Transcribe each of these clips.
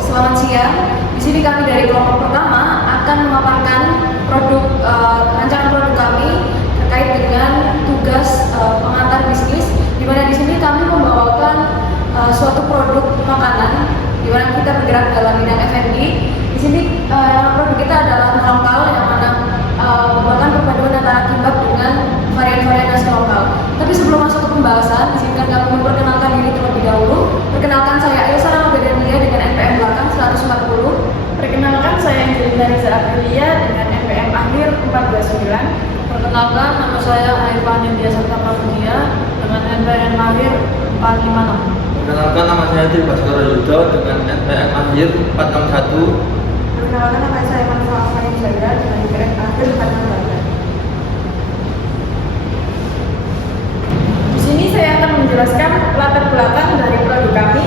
selamat siang. Di sini kami dari kelompok pertama akan memaparkan rancangan produk kami terkait dengan tugas pengantar bisnis. Di mana di sini kami membawakan suatu produk makanan, di mana kita bergerak dalam bidang F&B. Di sini produk kita adalah lokal yang mana merupakan perpaduan antara kimbap dengan varian-varian nasi lokal. Tapi sebelum masuk ke pembahasan, izinkan kami memperkenalkan diri terlebih dahulu. Perkenalkan, saya Elsa Ramabedania dengan NPM belakang 140. Perkenalkan, saya Angelina Riza Aprilia dengan NPM akhir 429. Perkenalkan, nama saya Airfan India Serta Pramudia dengan NPM akhir 456. Perkenalkan, nama saya Tri Baskara Yudho dengan NPM akhir 461. Perkenalkan, nama saya Manfaat Fahin Zaira dengan NPM akhir 468. Di sini saya akan menjelaskan latar belakang dari produk kami,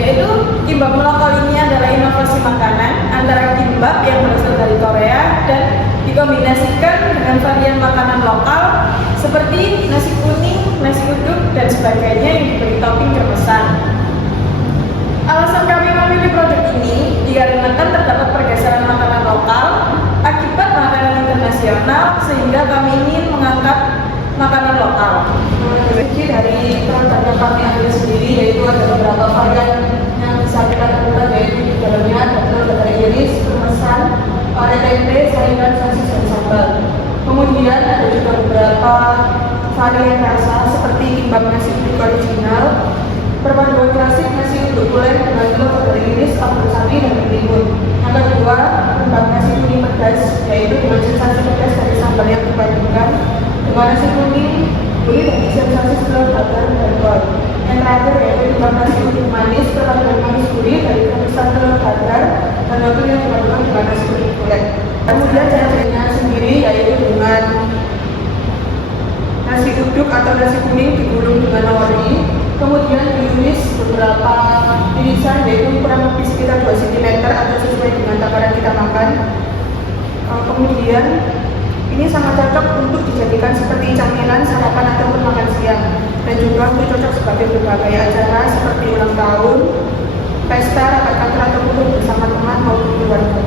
yaitu kimbap lokal ini adalah inovasi makanan antara kimbap yang berasal dari Korea dan dikombinasikan dengan varian makanan lokal seperti nasi kuning, nasi uduk, dan sebagainya yang diberi topping kremesan. Alasan kami memilih produk ini dikarenakan terdapat pergeseran makanan lokal akibat makanan internasional, sehingga kami ingin mengangkat makanan lokal. Kunci dari produk kami ambil sendiri, yaitu ada beberapa varian yang bisa kita temukan, yaitu di dalamnya ada telur dadar iris, kremesan, ada tempe, sayuran, sosis, dan sambal. Kemudian ada juga beberapa varian rasa seperti kimbap nasi uduk original, perpaduan klasik nasi uduk kulen dengan telur dadar iris, sambal sapi, dan bihun. Yang kedua, kimbap nasi kuning pedas, yaitu dengan sensasi pedas dari sambal yang dipadukan dengan nasi kuning, gurih, dan sensasi telur dadar dan kol. Yang terakhir yaitu kimbap nasi uduk manis, perpaduan manis gurih dari kremesan telur dadar dan wortel yang dipadukan dengan nasi kuning kulen. Kemudian caranya sendiri yaitu dengan nasi uduk atau nasi kuning digulung dengan nori, kemudian diiris beberapa irisan, yaitu kurang lebih sekitar 2 cm atau sesuai dengan takaran kita makan. Kemudian ini sangat cocok untuk dijadikan seperti camilan, sarapan, ataupun makan siang, dan juga untuk cocok sebagai berbagai acara seperti ulang tahun, pesta, rapat kantor, ataupun bersama teman maupun keluarga.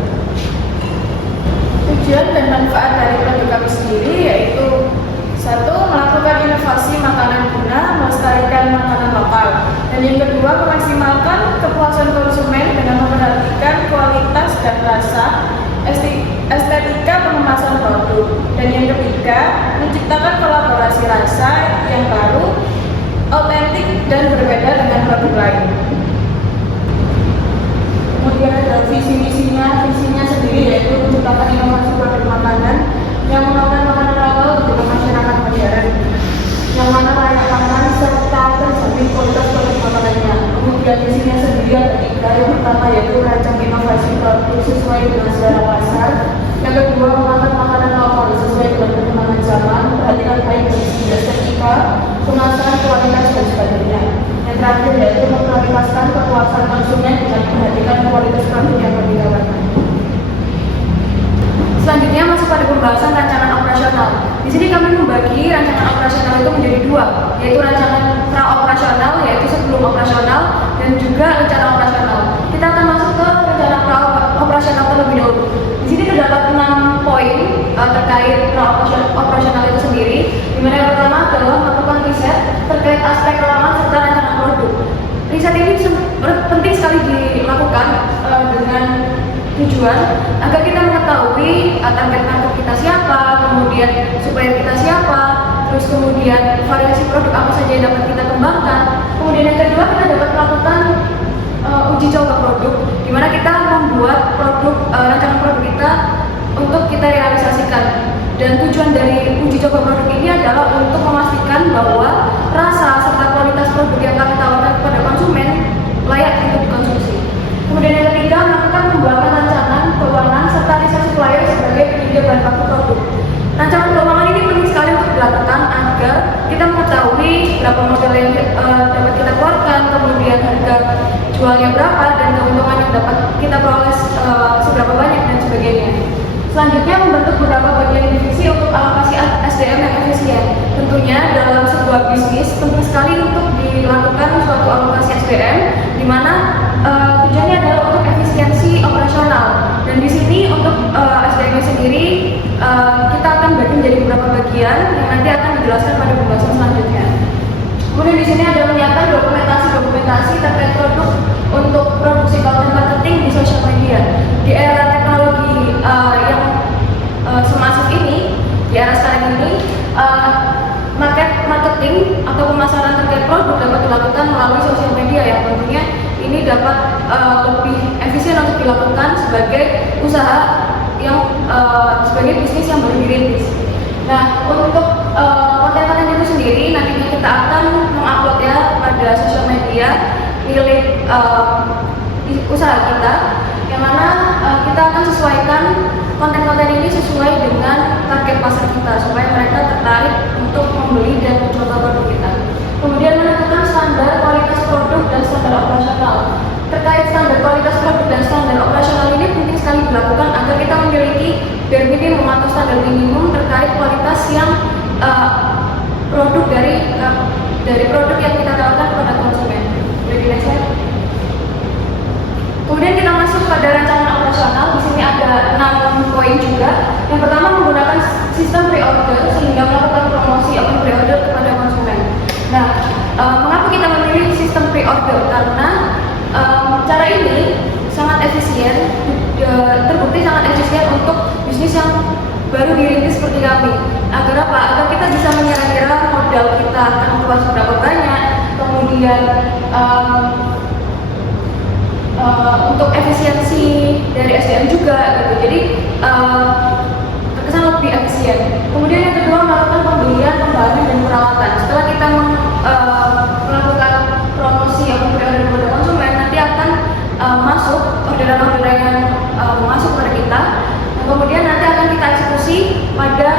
Tujuan dan manfaat dari produk kami sendiri yaitu: 1. Melakukan inovasi makanan guna melestarikan makanan lokal, dan yang kedua, memaksimalkan kepuasan konsumen dengan memperhatikan kualitas dan rasa, estetika pengemasan produk, dan yang ketiga, menciptakan kolaborasi rasa yang baru, autentik, dan berbeda dengan produk lain. Kemudian ada visinya sendiri, yaitu menciptakan inovasi produk makanan yang menawarkan makanan lokal untuk masyarakat modern, yang mana layak makan serta terjamin kualitas produk makanannya. Kemudian visinya sendiri ada 3. Yang pertama yaitu rancang inovasi produk sesuai dengan selera pasar. Yang kedua, mengangkat makanan lokal sesuai dengan perkembangan zaman, perhatikan baik dari segi estetika, kemasan, kualitas, dan sebagainya. Yang terakhir yaitu memprioritaskan kepuasan konsumen dengan memperhatikan kualitas produk yang kami tawarkan. Selanjutnya masuk pada pembahasan rancangan operasional. Di sini kami membagi rancangan operasional itu menjadi 2, yaitu rancangan pra-operasional, yaitu sebelum operasional, dan juga rencana operasional. Kita akan masuk ke rencana pra-operasional terlebih dahulu. Di sini terdapat 6 poin terkait pra-operasional itu sendiri, di mana yang pertama adalah melakukan riset terkait aspek lapangan serta rancangan produk. Riset ini penting sekali dilakukan dengan tujuan agar kita mengetahui target market kita siapa, kemudian supplier kita siapa, terus kemudian variasi produk apa saja yang dapat kita kembangkan. Kemudian yang kedua, kita dapat melakukan uji coba produk, di mana kita membuat rancangan produk kita untuk kita realisasikan. Dan tujuan dari uji coba produk ini adalah untuk memastikan bahwa rasa serta kualitas produk yang kami tawarkan kepada konsumen layak untuk dikonsumsi. Kemudian yang ketiga, melakukan pembuatan rancangan keuangan serta riset supplier sebagai penyedia bahan baku produk. Rancangan keuangan ini penting sekali untuk dilakukan agar kita mengetahui berapa modal yang dapat kita keluarkan, kemudian harga jualnya berapa, dan keuntungan yang dapat kita peroleh seberapa banyak, dan sebagainya. Selanjutnya, membentuk beberapa bagian divisi untuk alokasi SDM yang efisien. Tentunya dalam sebuah bisnis penting sekali untuk dilakukan suatu alokasi SDM, di mana tujuannya adalah untuk efisien menjelaskan pada pembahasan selanjutnya. Kemudian di sini ada menyiapkan dokumentasi terkait produk untuk produksi konten marketing di sosial media. Di era teknologi yang semasif ini, di era sekarang ini, marketing atau pemasaran terkait produk dapat dilakukan melalui sosial media yang tentunya ini dapat lebih efisien untuk dilakukan sebagai usaha yang sebagai bisnis yang baru dirintis. Nah, untuk konten-konten itu sendiri nantinya kita akan mengupload ya pada sosial media milik usaha kita, yang mana kita akan sesuaikan konten-konten ini sesuai dengan target pasar kita supaya mereka tertarik untuk membeli dan mencoba produk kita. Kemudian menentukan standar kualitas produk dan standar operasional. Terkait standar kualitas produk dan standar operasional ini penting sekali dilakukan agar kita memiliki bare minimum atau standar minimum terkait kualitas yang produk dari produk yang kita tawarkan kepada konsumen. Boleh di next slide? Kemudian kita masuk pada rancangan operasional. Di sini ada 6 poin juga. Yang pertama, menggunakan sistem pre-order sehingga melakukan promosi atau pre-order kepada konsumen. Nah, mengapa kita memilih sistem pre-order? Karena cara ini sangat efisien, terbukti sangat efisien untuk bisnis yang baru dirintis seperti kami. Agar apa? Agar kita bisa mengira-ngira modal kita akan keluar seberapa banyak, kemudian untuk efisiensi dari SDM juga gitu. Jadi terkesan lebih efisien. Kemudian yang kedua, melakukan pembelian, pembaharan dan perawatan. Setelah kita melakukan promosi atau pre-order kepada konsumen, nanti akan masuk orderan-orderan yang masuk pada kita. Dan kemudian nanti akan kita eksekusi pada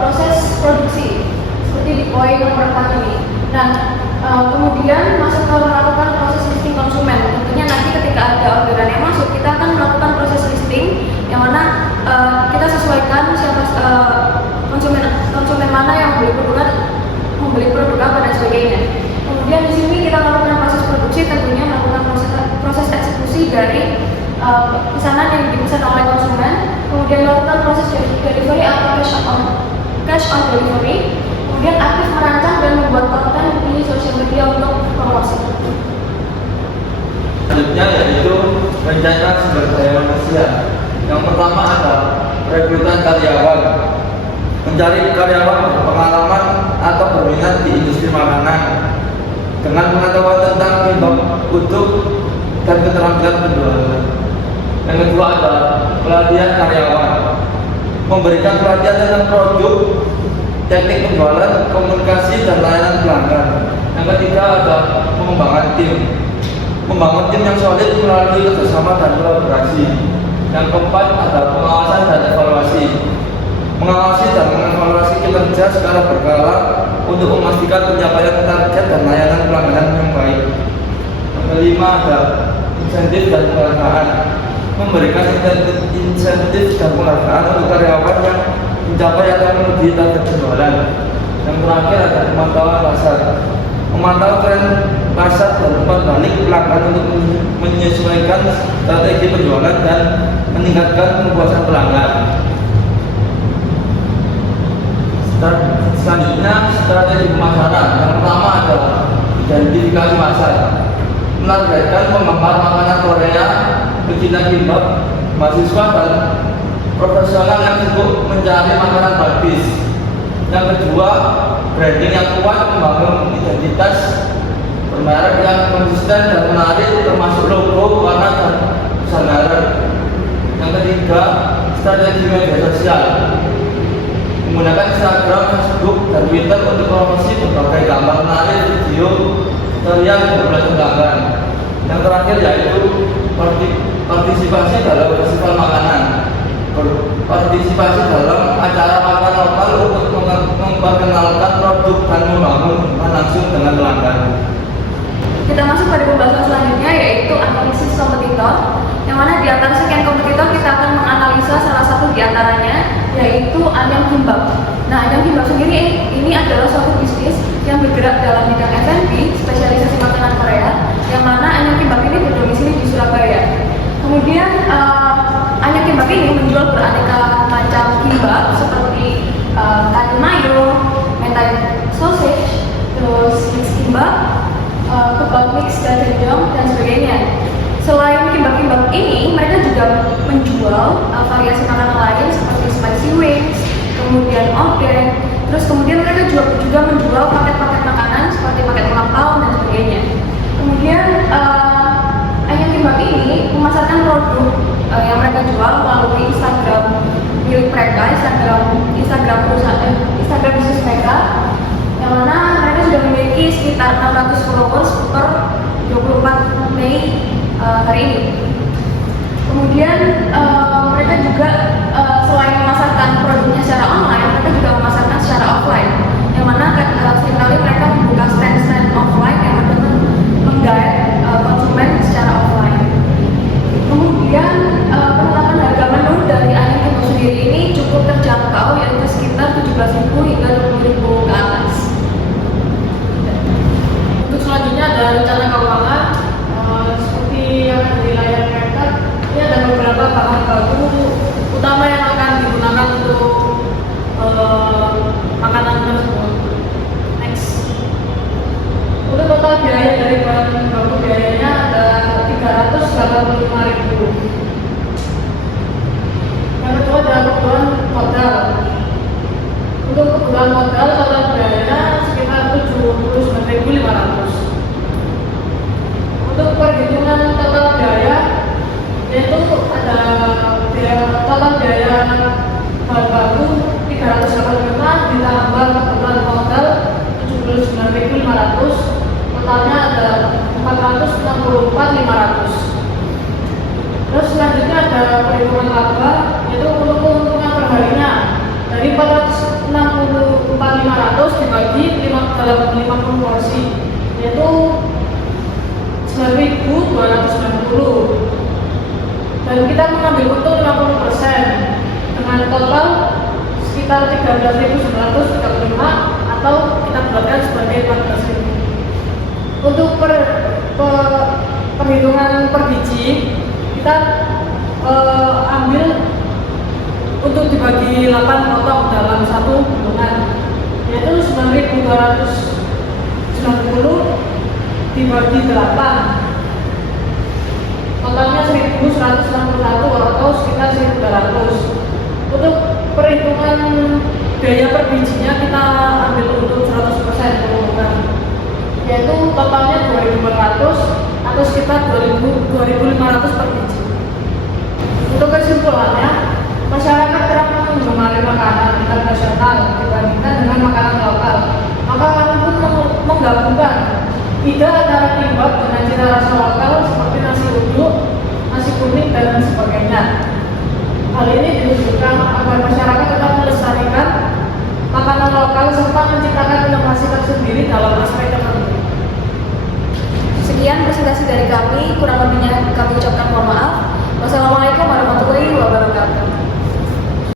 proses produksi seperti di poin nomor 4 ini. Nah, kemudian masuk ke melakukan proses listing konsumen. Tentunya nanti ketika ada orderan yang masuk, kita akan melakukan proses listing yang mana kita sesuaikan siapa konsumen mana yang membeli produk apa dan sebagainya. Kemudian di sini kita melakukan proses produksi, tentunya melakukan proses eksekusi dari pesanan yang dipesan oleh konsumen. Kemudian melakukan proses delivery atau cash on delivery. Kemudian aktif merancang dan membuat konten di sosial media untuk promosi. Selanjutnya yaitu rencana sumber daya manusia. Yang pertama adalah rekrutan karyawan. Mencari karyawan berpengalaman atau berminat di industri makanan dengan pengetahuan tentang penyebab utuh dan keterampilan penjualan. Yang kedua adalah pelatihan karyawan. Memberikan pelatihan tentang produk, teknik penjualan, komunikasi, dan layanan pelanggan. Yang ketiga adalah pengembangan tim. Membangun tim yang solid melalui kerjasama dan kolaborasi. Yang keempat adalah pengawasan dan evaluasi. Mengawasi dan mengevaluasi kinerja secara berkala untuk memastikan pencapaian target dan layanan pelanggan yang baik. Yang kelima adalah insentif dan penghargaan. Memberikan insentif dan penghargaan untuk karyawan yang mencapai atau melebihi target penjualan. Yang terakhir ada pemantauan pasar. Memantau tren pasar dan umpan balik pelanggan untuk menyesuaikan strategi penjualan dan meningkatkan kepuasan pelanggan. Selanjutnya strategi pemasaran. Yang pertama adalah identifikasi pasar. Menargetkan penggemar makanan Korea, pecinta kimbap, mahasiswa dan profesional yang sibuk mencari makanan habis. Yang kedua, branding yang kuat, membangun identitas bermerek yang konsisten dan menarik, termasuk logo, warna dan pesan. Yang ketiga, strategi media sosial. Menggunakan Instagram, Facebook, dan Twitter untuk promosi berbagai gambar menarik, video, tutorial, dan berbagai pelanggan. Yang terakhir yaitu partisipasi dalam festival makanan. Partisipasi dalam acara makan lokal untuk memperkenalkan produk dan membangun langsung dengan pelanggan. Kita masuk pada pembahasan selanjutnya yaitu analisis kompetitor, yang mana di antara sekian kompetitor kita akan menganalisa salah satu di antaranya yaitu Anyang Kimbap. Nah, Anyang Kimbap sendiri ini adalah suatu bisnis yang bergerak dalam bidang F&B, spesialisasi makanan Korea, yang mana Anyang Kimbap ini berdomisili di Surabaya. Kemudian Anyang Kimbap ini menjual beraneka macam kimbap seperti kari mayo, menjual variasi makanan lain seperti spicy wings, kemudian odeng, terus kemudian mereka juga menjual paket-paket makanan seperti paket ulang tahun dan sebagainya. Kemudian Ayam Kimbap ini memasarkan produk yang mereka jual melalui Instagram milik mereka, Instagram perusahaan, Instagram bisnis mereka, yang mana mereka sudah memiliki sekitar 600 followers per 24 Mei hari ini. Kemudian mereka juga selain memasarkan produknya secara online, mereka juga memasarkan secara offline, yang mana seringkali mereka membuka stand-stand offline yang benar-benar menggait konsumen secara offline. Kemudian penetapan harga menu dari Ayam Kimbap sendiri ini cukup terjangkau, yaitu sekitar 17.000 hingga 20.000 ke atas. Untuk selanjutnya ada rencana keuangan. Seperti yang ada di layar mereka, ini ada beberapa bahan baku utama yang akan digunakan untuk makanan tersebut. Next. Untuk total biaya dari bahan baku biayanya ada 385.000. Yang kedua adalah kebutuhan modal. Untuk kebutuhan modal total biayanya sekitar 79.500. Untuk perhitungan total biaya, yaitu ada total biaya bahan baku 385 ditambah kebutuhan modal 79.500, totalnya ada 464.500. Terus selanjutnya ada perhitungan laba, yaitu untuk keuntungan perharinya dari 464.500 dibagi dalam 50 porsi, yaitu 9.290, dan kita mengambil untung 50% dengan total sekitar 13.935, atau kita bulatkan sebagai 14.000. Untuk perhitungan per biji kita ambil untuk dibagi 8 potong dalam satu hitungan, yaitu 9.290 dibagi 8, totalnya 1.161 atau sekitar 1.200. Untuk perhitungan biaya per bijinya kita ambil untuk 100% keuntungan, yaitu totalnya 2.400 atau sekitar 2.500 per biji. Untuk kesimpulannya, masyarakat kerap menggemari makanan internasional dibandingkan dengan makanan lokal. Makanan pun menggabungkan ide antara kimbap dengan cita rasa lokal seperti nasi uduk, nasi kuning, dan sebagainya. Hal ini ditunjukkan agar masyarakat tetap melestarikan makanan lokal serta menciptakan inovasi tersendiri dalam aspek tertentu. Sekian presentasi dari kami, kurang lebihnya kami ucapkan mohon maaf. Wassalamualaikum warahmatullahi wabarakatuh.